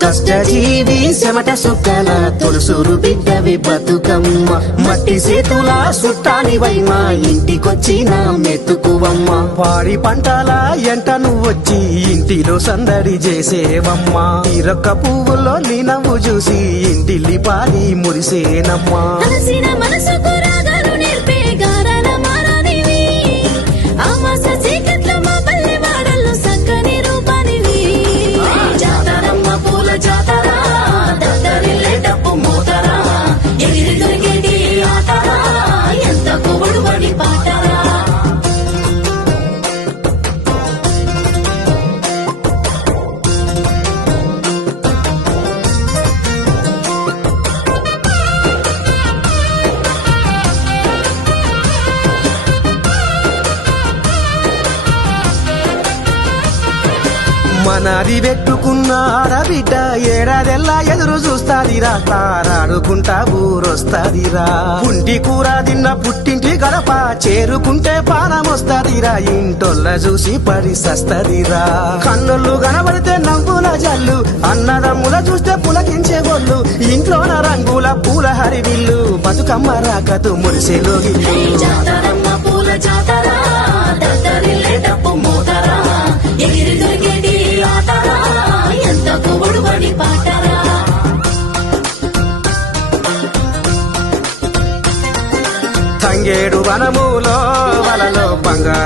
కష్టజీవి చెమట సుక్కల తొలుసూరు బిడ్డవి బతుకమ్మ మట్టి సేతుల సుట్టానివైమ ఇంటికొచ్చిన మెతుకువమ్మ పాడి పంటల ఎంట నువ్వొచ్చి ఇంటిలో సందడి చేసేవమ్మా ఈరొక్క పువ్వుల్లో నీ నవ్వు చూసి ఇంటిల్లి పాడి మురిసేనమ్మా మనది పెట్టుకున్న ఆడబిడ్డ ఏడాదెల్లా ఎదురు చూస్తాదిరా తారాడుకుంటా ఊరొస్తాదిరా పుంటి కూర తిన్న పుట్టింటి గడప చేరుకుంటే పానమొస్తాదిరా ఇంటొల్ల చూసి పడి సస్తదిరా కన్నులు కనబడితే నవ్వుల జల్లు అన్నదమ్ముల చూస్తే పులకించే గొల్లు ఇంట్లోన రంగుల పూల హరివిల్లు బతుకమ్మ రాకతు మురిసెలో పూల జాతర తంగేడు వనములో వలలో బంగారు